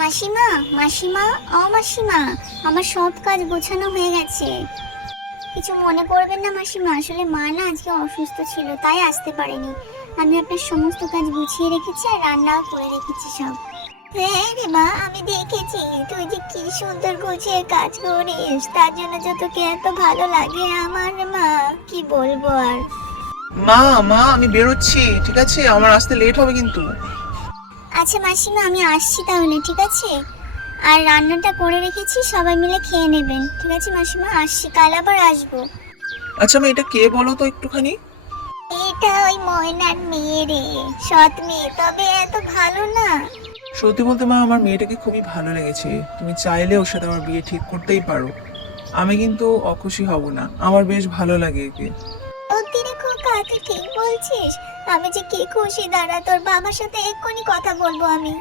মাসিমা, মাসিমা, ও মাসিমা, আমার সব কাজ গোছানো হয়ে গেছে। কিছু মনে করবেন না মাসিমা, আসলে মা না আজকে অসুস্থ ছিল, তাই আসতে পারেনি। আমি আপনার সমস্ত কাজ গুছিয়ে রেখেছি আর রান্নাও করে রেখেছি সব। হ্যাঁ রে মা, আমি দেখেছি তুই যে কি সুন্দর গুছিয়ে কাজ করিস, তার জন্য যে তোকে এত ভালো লাগে আমার মা, কি বলবো আর। মা মা আমি বেরোচ্ছি, ঠিক আছে? আমার আসতে লেট হবে কিন্তু। আচ্ছা মাসিমা, আমি আসছি তাহলে, ঠিক আছে? আর রান্নাটা করে রেখেছি, সবাই মিলে খেয়ে নেবেন, ঠিক আছে মাসিমা? আসছি, কাল আবার আসবো। আচ্ছা মা, এটা কে বলো তো একটুখানি। এটা ওই ময়নার মেয়ে রে, সৎ মেয়ে, তবে এত ভালো না। সত্যি বলতে মা, আমার মেয়েটাকে খুবই ভালো লেগেছে। তুমি চাইলে ওর সাথে আমার বিয়ে ঠিক করতেই পারো। আমি কিন্তু অখুশি হব না, আমার বেশ ভালো লাগে একে। সত্যি রে খোকা, তুই ঠিক বলছিস। আমি যে কি খুশি, দাঁড়া তোর বাবার সাথে এক্ষুনি কথা বলবো আমি।